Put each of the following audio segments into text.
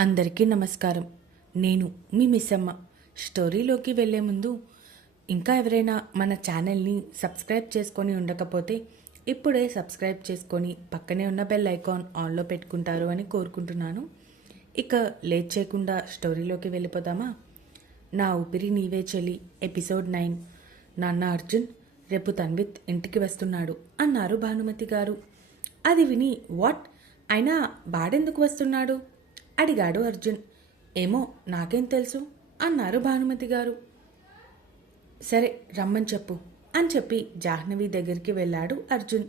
అందరికీ నమస్కారం. నేను మీ మిస్సమ్మ. స్టోరీలోకి వెళ్ళే ముందు ఇంకా ఎవరైనా మన ఛానల్ని సబ్స్క్రైబ్ చేసుకొని ఉండకపోతే ఇప్పుడే సబ్స్క్రైబ్ చేసుకొని పక్కనే ఉన్న బెల్ ఐకాన్ ఆన్లో పెట్టుకుంటారు అని కోరుకుంటున్నాను. ఇక లేట్ చేయకుండా స్టోరీలోకి వెళ్ళిపోదామా? నా ఊపిరి నీవే చెలి ఎపిసోడ్ నైన్. నాన్న అర్జున్ రేపు తన్విత్ ఇంటికి వస్తున్నాడు అన్నారు భానుమతి గారు. అది విని వాట్? అయినా బాడెందుకు వస్తున్నాడు? అడిగాడు అర్జున్. ఏమో నాకేం తెలుసు? అన్నారు భానుమతి గారు. సరే రమ్మని చెప్పు అని చెప్పి జాహ్నవి దగ్గరికి వెళ్ళాడు అర్జున్.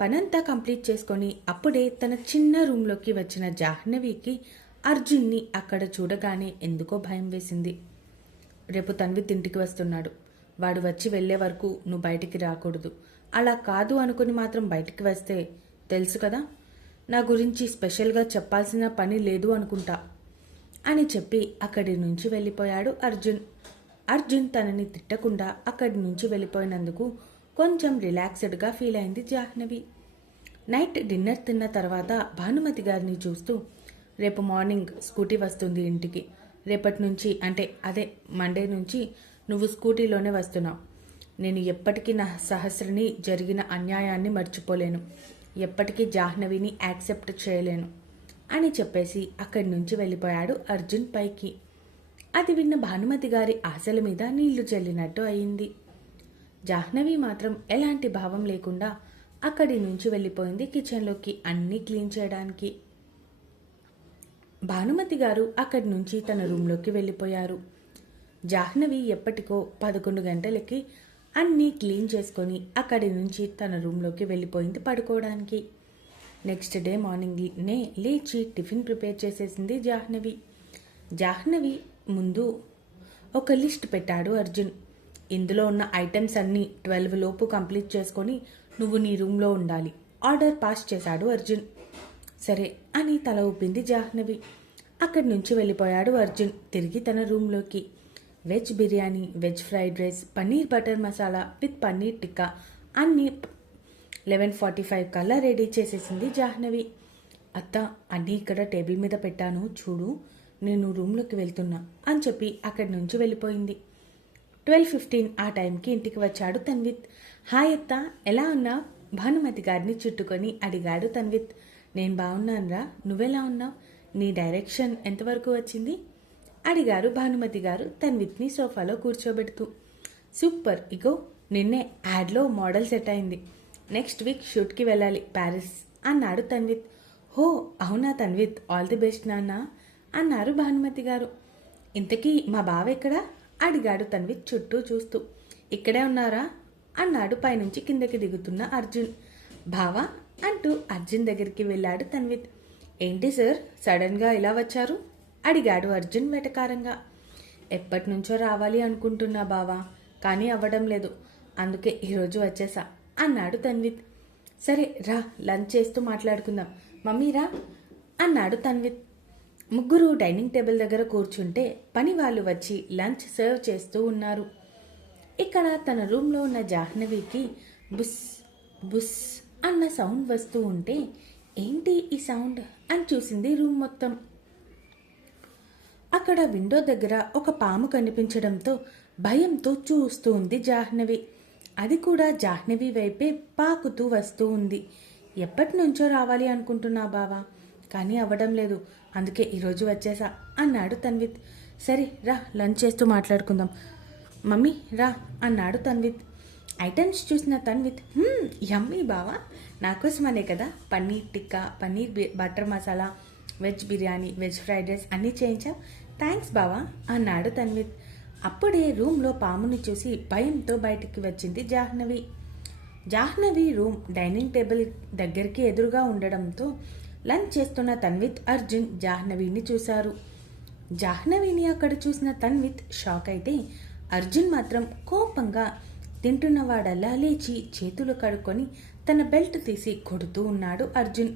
పనంతా కంప్లీట్ చేసుకొని అప్పుడే తన చిన్న రూమ్లోకి వచ్చిన జాహ్నవికి అర్జున్ని అక్కడ చూడగానే ఎందుకో భయం వేసింది. రేపు తన్విత్ ఇంటికి వస్తున్నాడు. వాడు వచ్చి వెళ్ళే వరకు నువ్వు బయటికి రాకూడదు. అలా కాదు అనుకుని మాత్రం బయటికి వస్తే తెలుసు కదా? నా గురించి స్పెషల్గా చెప్పాల్సిన పని లేదు అనుకుంటా అని చెప్పి అక్కడి నుంచి వెళ్ళిపోయాడు అర్జున్. అర్జున్ తనని తిట్టకుండా అక్కడి నుంచి వెళ్ళిపోయినందుకు కొంచెం రిలాక్స్డ్గా ఫీల్ అయింది జాహ్నవి. నైట్ డిన్నర్ తిన్న తర్వాత భానుమతి గారిని చూస్తూ రేపు మార్నింగ్ స్కూటీ వస్తుంది ఇంటికి. రేపటి నుంచి అంటే అదే మండే నుంచి నువ్వు స్కూటీలోనే వస్తున్నావు. నేను ఎప్పటికీ నా సహస్రని జరిగిన అన్యాయాన్ని మర్చిపోలేను. ఎప్పటికీ జాహ్నవిని యాక్సెప్ట్ చేయలేను అని చెప్పేసి అక్కడి నుంచి వెళ్ళిపోయాడు అర్జున్ పైకి. అది విన్న భానుమతి గారి ఆశల మీద నీళ్ళు చెల్లినట్టు అయింది. జాహ్నవి మాత్రం ఎలాంటి భావం లేకుండా అక్కడి నుంచి వెళ్ళిపోయింది కిచెన్లోకి అన్నీ క్లీన్ చేయడానికి. భానుమతి గారు అక్కడి నుంచి తన రూమ్లోకి వెళ్ళిపోయారు. జాహ్నవి ఎప్పటికో పదకొండు గంటలకి అన్నీ క్లీన్ చేసుకొని అక్కడి నుంచి తన రూమ్లోకి వెళ్ళిపోయింది పడుకోవడానికి. నెక్స్ట్ డే మార్నింగ్నే లేచి టిఫిన్ ప్రిపేర్ చేసేసింది జాహ్నవి. జాహ్నవి ముందు ఒక లిస్ట్ పెట్టాడు అర్జున్. ఇందులో ఉన్న ఐటమ్స్ అన్నీ ట్వెల్వ్ లోపు కంప్లీట్ చేసుకొని నువ్వు నీ రూమ్లో ఉండాలి. ఆర్డర్ పాస్ చేశాడు అర్జున్. సరే అని తల ఊపింది జాహ్నవి. అక్కడి నుంచి వెళ్ళిపోయాడు అర్జున్ తిరిగి తన రూమ్లోకి. Veg biryani veg fried rice paneer butter masala with paneer tikka అన్నీ లెవెన్ ఫార్టీ ఫైవ్ కల్లా రెడీ చేసేసింది జాహ్నవి. అత్త అన్నీ ఇక్కడ టేబుల్ మీద పెట్టాను చూడు నేను రూమ్లోకి వెళ్తున్నా అని చెప్పి అక్కడి నుంచి వెళ్ళిపోయింది. ట్వెల్వ్ ఫిఫ్టీన్ ఆ టైంకి ఇంటికి వచ్చాడు తన్విత్. హాయ్ అత్త ఎలా ఉన్నా భానుమతి గారిని చుట్టుకొని అడిగాడు తన్విత్. నేను బాగున్నానురా నువ్వెలా ఉన్నావు? నీ డైరెక్షన్ ఎంతవరకు వచ్చింది? అడిగారు భానుమతి గారు తన్విత్ని సోఫాలో కూర్చోబెడుతూ. సూపర్ ఇగో నిన్నే యాడ్లో మోడల్ సెట్ అయింది. నెక్స్ట్ వీక్ షూట్కి వెళ్ళాలి ప్యారిస్ అన్నాడు తన్విత్. హో అవునా తన్విత్ ఆల్ ది బెస్ట్ నాన్న అన్నారు భానుమతి గారు. ఇంతకీ మా బావ ఎక్కడా? అడిగాడు తన్విత్ చుట్టూ చూస్తూ. ఇక్కడే ఉన్నారా? అన్నాడు పైనుంచి కిందకి దిగుతున్న అర్జున్. బావా అంటూ అర్జున్ దగ్గరికి వెళ్ళాడు తన్విత్. ఏంటి సార్ సడన్గా ఇలా వచ్చారు? అడిగాడు అర్జున్ వెటకారంగా. ఎప్పటి నుంచో రావాలి అనుకుంటున్నా బావా కానీ అవ్వడం లేదు. అందుకే ఈరోజు వచ్చేసా అన్నాడు తన్విత్. సరే రా లంచ్ చేస్తూ మాట్లాడుకుందాం. మమ్మీ రా అన్నాడు తన్విత్. ముగ్గురు డైనింగ్ టేబుల్ దగ్గర కూర్చుంటే పని వాళ్ళు వచ్చి లంచ్ సర్వ్ చేస్తూ ఉన్నారు. ఇక్కడ తన రూమ్లో ఉన్న జాహ్నవికి బుస్ బుస్ అన్న సౌండ్ వస్తూ ఉంటే ఏంటి ఈ సౌండ్? అని చూసింది రూమ్ మొత్తం. అక్కడ విండో దగ్గర ఒక పాము కనిపించడంతో భయంతో చూస్తూ ఉంది జాహ్నవి. అది కూడా జాహ్నవి వైపే పాకుతూ వస్తూ ఉంది. ఎప్పటి నుంచో రావాలి అనుకుంటున్నా బావా? కానీ అవ్వడం లేదు. అందుకే ఈరోజు వచ్చేసా అన్నాడు తన్విత్. సరే రా లంచ్ చేస్తూ మాట్లాడుకుందాం. మమ్మీ రా అన్నాడు తన్విత్. ఐటమ్స్ చూసిన తన్విత్ యమ్మీ బావా. నాకోసమనే కదా? Paneer tikka paneer butter masala veg biryani veg fried rice అన్నీ చేయించాం థ్యాంక్స్ బావా అన్నాడు తన్విత్. అప్పుడే రూమ్లో పాముని చూసి భయంతో బయటికి వచ్చింది Jahnavi. Jahnavi room dining table దగ్గరికి ఎదురుగా ఉండడంతో లంచ్ చేస్తున్న తన్విత్ అర్జున్ జాహ్నవిని చూశారు. జాహ్నవిని అక్కడ చూసిన తన్విత్ షాక్ అయితే అర్జున్ మాత్రం కోపంగా తింటున్నవాడల్లా లేచి చేతులు కడుక్కొని తన బెల్ట్ తీసి కొడుతూ ఉన్నాడు అర్జున్.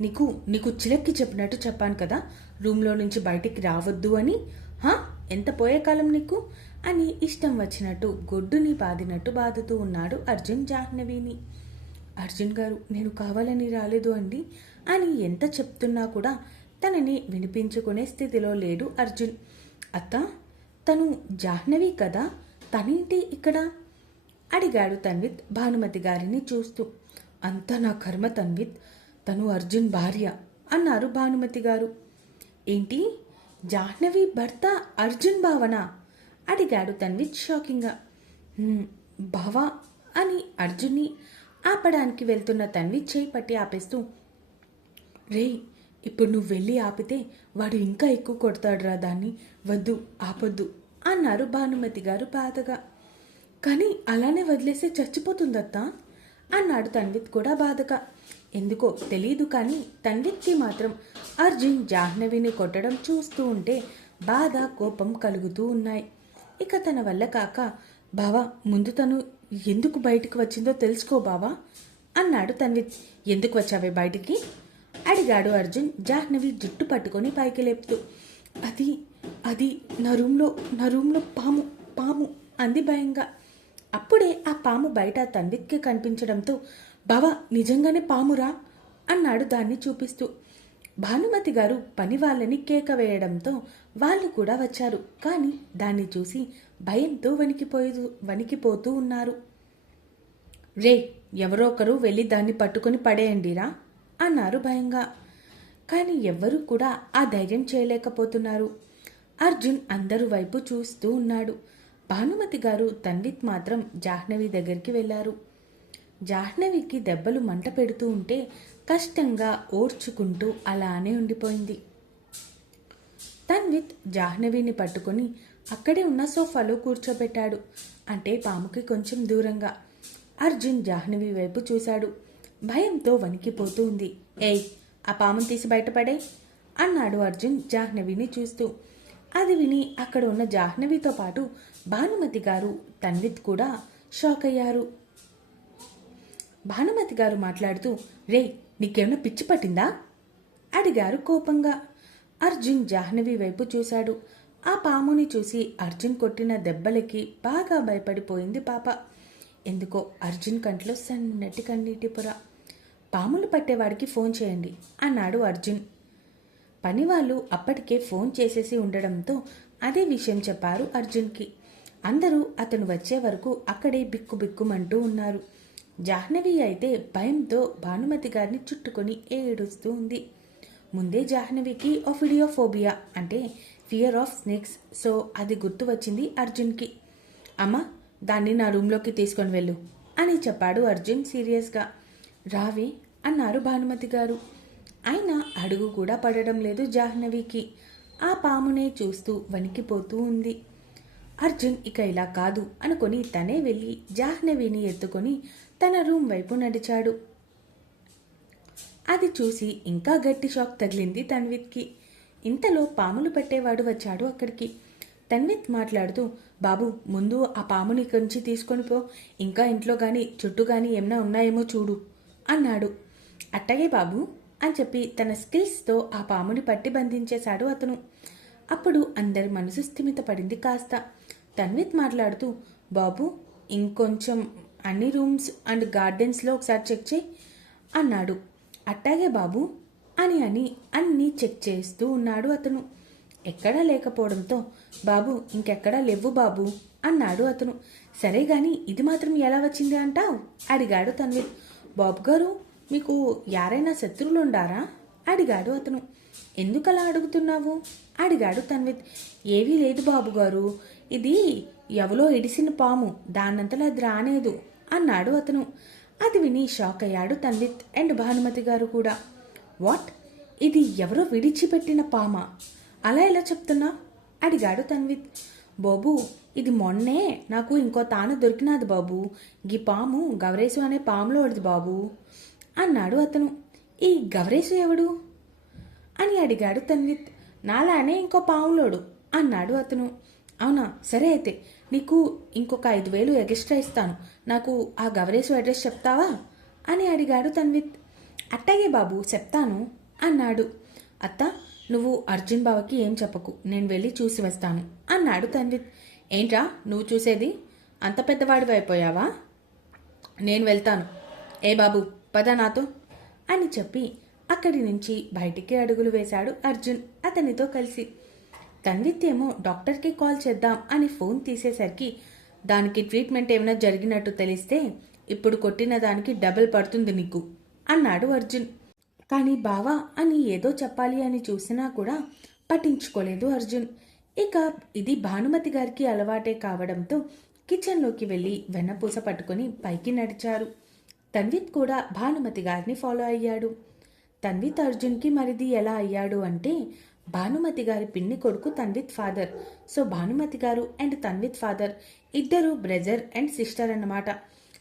నీకు నీకు చిలక్కి చెప్పినట్టు చెప్పాను కదా. రూమ్లో నుంచి బయటికి రావద్దు అని. హా? ఎంత పోయే కాలం నీకు? అని ఇష్టం వచ్చినట్టు గొడ్డుని బాదినట్టు బాదుతూ ఉన్నాడు అర్జున్ జాహ్నవిని. అర్జున్ గారు నేను కావాలని రాలేదు అండి అని ఎంత చెప్తున్నా కూడా తనని వినిపించుకునే స్థితిలో లేడు అర్జున్. అత్త తను జాహ్నవి కదా తనేంటి ఇక్కడ? అడిగాడు తన్విత్ భానుమతి గారిని చూస్తూ. అంతా నా కర్మ తన్విత్. తను అర్జున్ భార్య అన్నారు భానుమతి గారు. ఏంటి? జాహ్నవి భర్త అర్జున్ భావన? అడిగాడు తన్విత్ షాకింగ్గా. "హ్మ్, బావా అని అర్జున్ని ఆపడానికి వెళ్తున్న తన్విత్ చేయి పట్టి ఆపేస్తూ రేయ్ ఇప్పుడు నువ్వు వెళ్ళి ఆపితే వాడు ఇంకా ఎక్కువ కొడతాడురా దాన్ని వద్దు ఆపొద్దు అన్నారు భానుమతి గారు బాధగా. కానీ అలానే వదిలేస్తే చచ్చిపోతుందత్తా? అన్నాడు తన్విత్ కూడా బాధగా. ఎందుకో తెలియదు కానీ తండ్రికి మాత్రం అర్జున్ జాహ్నవిని కొట్టడం చూస్తూ ఉంటే బాధ కోపం కలుగుతూ ఉన్నాయి. ఇక తన వల్ల కాక బావా ముందు తను ఎందుకు బయటకు వచ్చిందో తెలుసుకో బావా అన్నాడు తన్విత్ ఎందుకు వచ్చావే బయటికి? అడిగాడు అర్జున్ జాహ్నవి జుట్టు పట్టుకొని పైకి లేపుతూ. అది అది నా రూమ్లో నా రూమ్లో పాము పాము అంది భయంగా. అప్పుడే ఆ పాము బయట తన్విత్కి కనిపించడంతో బావా నిజంగానే పామురా? అన్నాడు దాన్ని చూపిస్తూ. భానుమతి గారు పని వాళ్ళని కేక వేయడంతో వాళ్ళు కూడా వచ్చారు. కానీ దాన్ని చూసి భయంతో వణికిపోయి వణికిపోతూ ఉన్నారు. రే ఎవరో ఒకరు వెళ్ళి దాన్ని పట్టుకొని పడేయండిరా అన్నారు భయంగా. కానీ ఎవ్వరూ కూడా ఆ ధైర్యం చేయలేకపోతున్నారు. అర్జున్ అందరు వైపు చూస్తూ ఉన్నాడు. భానుమతి గారు తన్విత్ మాత్రం జాహ్నవి దగ్గరికి వెళ్ళారు. జాహ్నవికి దెబ్బలు మంట పెడుతూ ఉంటే కష్టంగా ఓర్చుకుంటూ అలానే ఉండిపోయింది. తన్విత్ జాహ్నవిని పట్టుకొని అక్కడే ఉన్న సోఫాలో కూర్చోబెట్టాడు. అంటే పాముకి కొంచెం దూరంగా. అర్జున్ జాహ్నవి వైపు చూశాడు. భయంతో వణికిపోతూ ఉంది. ఏయ్ ఆ పామును తీసి బయటపడే అన్నాడు అర్జున్ జాహ్నవిని చూస్తూ. అది విని అక్కడ ఉన్న జాహ్నవితో పాటు భానుమతి గారు తన్విత్ కూడా షాక్ అయ్యారు. భానుమతి గారు మాట్లాడుతూ రే నీకేమైనా పిచ్చి పట్టిందా? అడిగారు కోపంగా. అర్జున్ జాహ్నవి వైపు చూశాడు. ఆ పాముని చూసి అర్జున్ కొట్టిన దెబ్బలకి బాగా భయపడిపోయింది పాప. ఎందుకో అర్జున్ కంట్లో సన్నటి కన్నీటి పొర. పాములు పట్టేవాడికి ఫోన్ చేయండి అన్నాడు అర్జున్. పనివాళ్ళు అప్పటికే ఫోన్ చేసేసి ఉండడంతో అదే విషయం చెప్పారు అర్జున్కి. అందరూ అతను వచ్చే వరకు అక్కడే బిక్కు బిక్కుమంటూ ఉన్నారు. జాహ్నవి అయితే భయంతో భానుమతి గారిని చుట్టుకొని ఏడుస్తూ ఉంది. ముందే జాహ్నవికి ఒఫిడియోఫోబియా అంటే ఫియర్ ఆఫ్ స్నేక్స్ సో అది గుర్తు వచ్చింది అర్జున్కి. అమ్మ దాన్ని నా రూమ్లోకి తీసుకొని వెళ్ళు అని చెప్పాడు అర్జున్ సీరియస్గా. రావే అన్నారు భానుమతి గారు. అయినా అడుగు కూడా పడడం లేదు జాహ్నవికి. ఆ పామునే చూస్తూ వణికిపోతూ ఉంది. అర్జున్ ఇక ఇలా కాదు అనుకొని తనే వెళ్ళి జాహ్నవిని ఎత్తుకొని తన రూమ్ వైపు నడిచాడు. అది చూసి ఇంకా గట్టి షాక్ తగిలింది తన్విత్కి. ఇంతలో పాములు పట్టేవాడు వచ్చాడు అక్కడికి. తన్విత్ మాట్లాడుతూ బాబు ముందు ఆ పాముని కొంచి తీసుకొని పో. ఇంకా ఇంట్లో కానీ చుట్టూ కానీ ఏమైనా ఉన్నాయేమో చూడు అన్నాడు. అట్టగే బాబు అని చెప్పి తన స్కిల్స్తో ఆ పాముని పట్టి బంధించేశాడు అతను. అప్పుడు అందరి మనసు స్థిమిత పడింది కాస్త. తన్విత్ మాట్లాడుతూ బాబు ఇంకొంచెం అన్ని రూమ్స్ అండ్ గార్డెన్స్లో ఒకసారి చెక్ చేయి అన్నాడు. అట్టాగే బాబు అని అని అన్నీ చెక్ చేస్తూ ఉన్నాడు అతను. ఎక్కడా లేకపోవడంతో బాబు ఇంకెక్కడా లేవు బాబు అన్నాడు అతను. సరే గాని ఇది మాత్రం ఎలా వచ్చింది అంటావు? అడిగాడు తన్విత్ బాబు గారు మీకు యారైనా శత్రువులు ఉండారా అడిగాడు అతను. ఎందుకలా అడుగుతున్నావు? అడిగాడు తన్విత్ ఏవీ లేదు బాబుగారు ఇది ఎవలో ఇడిసిన పాము. దాన్నంతలా అది రానేదు. అన్నాడు అతను. అది విని షాక్ అయ్యాడు తన్విత్ అండ్ భానుమతి గారు కూడా. వాట్? ఇది ఎవరో విడిచిపెట్టిన పామ? అలా ఎలా చెప్తున్నా? అడిగాడు తన్విత్. బాబు ఇది మొన్నే నాకు ఇంకో తాను దొరికినాది బాబు. గీ పాము గవరేసు అనే పాములోడిది బాబు అన్నాడు అతను. ఈ గవరేసు ఎవడు? అని అడిగాడు తన్విత్. నాలానే ఇంకో పాములోడు అన్నాడు అతను. అవునా? సరే అయితే నీకు ఇంకొక ఐదు వేలు ఎగిస్ట్రా ఇస్తాను. నాకు ఆ గవరేజ్ అడ్రస్ చెప్తావా? అని అడిగాడు తన్విత్. అట్టగే బాబు చెప్తాను అన్నాడు. అత్త నువ్వు అర్జున్ బావకి ఏం చెప్పకు నేను వెళ్ళి చూసి వస్తాను అన్నాడు తన్విత్. ఏంట్రా నువ్వు చూసేది? అంత పెద్దవాడివి అయిపోయావా? నేను వెళ్తాను. ఏ బాబు పద నాతో అని చెప్పి అక్కడి నుంచి బయటికి అడుగులు వేశాడు అర్జున్ అతనితో కలిసి. తన్విత్ ఏమో డాక్టర్కి కాల్ చేద్దాం అని ఫోన్ తీసేసరికి దానికి ట్రీట్మెంట్ ఏమైనా జరిగినట్టు తెలిస్తే ఇప్పుడు కొట్టిన దానికి డబుల్ పడుతుంది నీకు అన్నాడు అర్జున్. కానీ బావా అని ఏదో చెప్పాలి అని చూసినా కూడా పట్టించుకోలేదు అర్జున్. ఇక ఇది భానుమతి గారికి అలవాటే కావడంతో కిచెన్లోకి వెళ్ళి వెన్నపూస పట్టుకొని పైకి నడిచారు. తన్విత్ కూడా భానుమతి గారిని ఫాలో అయ్యాడు. తన్విత్ అర్జున్కి మరిది ఎలా అయ్యాడు అంటే భానుమతి గారి పిన్ని కొడుకు Tanvith father. So Bhanumathi garu and Tanvith father ఇద్దరు బ్రదర్ అండ్ సిస్టర్ అన్నమాట.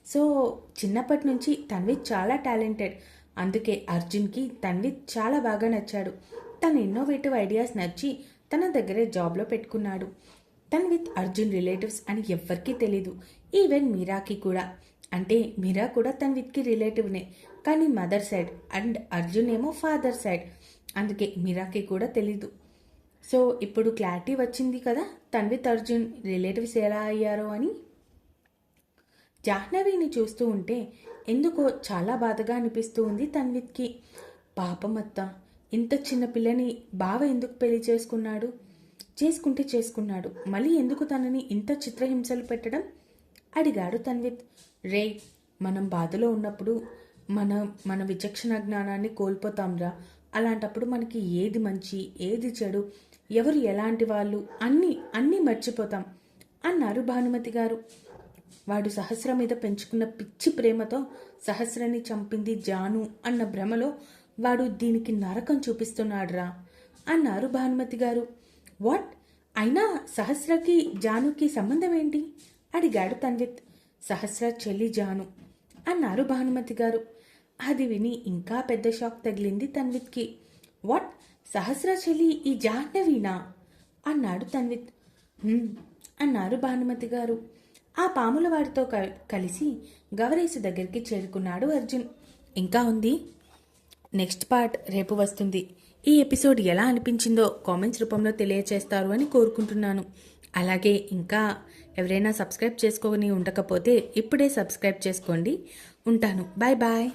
సో చిన్నప్పటి నుంచి తన్విత్ చాలా టాలెంటెడ్. అందుకే అర్జున్కి తన్విత్ చాలా బాగా నచ్చాడు. తన ఇన్నోవేటివ్ ఐడియాస్ నచ్చి తన దగ్గరే జాబ్లో పెట్టుకున్నాడు. తన్విత్ అర్జున్ రిలేటివ్స్ అని ఎవ్వరికీ తెలీదు. ఈవెన్ మీరాకి కూడా. అంటే మీరా కూడా తన్విత్కి రిలేటివ్నే కానీ మదర్ సైడ్ అండ్ అర్జున్ ఏమో ఫాదర్ సైడ్ అందుకే మీరాకి కూడా తెలీదు. సో ఇప్పుడు క్లారిటీ వచ్చింది కదా తన్విత్ అర్జున్ రిలేటివ్స్ ఎలా అయ్యారో అని? జాహ్నవిని చూస్తూ ఉంటే ఎందుకో చాలా బాధగా అనిపిస్తూ ఉంది తన్విత్కి. పాపమత్త ఇంత చిన్న పిల్లని బావ ఎందుకు పెళ్ళి చేసుకున్నాడు? చేసుకుంటే చేసుకున్నాడు మళ్ళీ ఎందుకు తనని ఇంత చిత్రహింసలు పెట్టడం? అడిగాడు తన్విత్. రే మనం బాధలో ఉన్నప్పుడు మన మన విచక్షణ జ్ఞానాన్ని కోల్పోతాంరా. అలాంటప్పుడు మనకి ఏది మంచి ఏది చెడు ఎవరు ఎలాంటి వాళ్ళు అన్నీ అన్నీ మర్చిపోతాం అన్నారు భానుమతి గారు. వాడు సహస్ర మీద పెంచుకున్న పిచ్చి ప్రేమతో సహస్రని చంపింది జాను అన్న భ్రమలో వాడు దీనికి నరకం చూపిస్తున్నాడురా అన్నారు భానుమతి గారు. వాట్? అయినా సహస్రకి జానుకి సంబంధం ఏంటి? అడిగాడు తన్విత్. సహస్ర చెల్లి జాను అన్నారు భానుమతి గారు. అది విని ఇంకా పెద్ద షాక్ తగిలింది తన్విత్కి. వాట్? సహస్రచలి ఈ జాహ్నవీనా? అన్నాడు తన్విత్. అన్నారు భానుమతి గారు. ఆ పాముల వాడితో క- కలిసి గవరేసు దగ్గరికి చేరుకున్నాడు అర్జున్. ఇంకా ఉంది? నెక్స్ట్ పార్ట్ రేపు వస్తుంది. ఈ ఎపిసోడ్ ఎలా అనిపించిందో కామెంట్స్ రూపంలో తెలియచేస్తారు అని కోరుకుంటున్నాను. అలాగే ఇంకా ఎవరైనా సబ్స్క్రైబ్ చేసుకొని ఉండకపోతే ఇప్పుడే సబ్స్క్రైబ్ చేసుకోండి. ఉంటాను. Bye bye.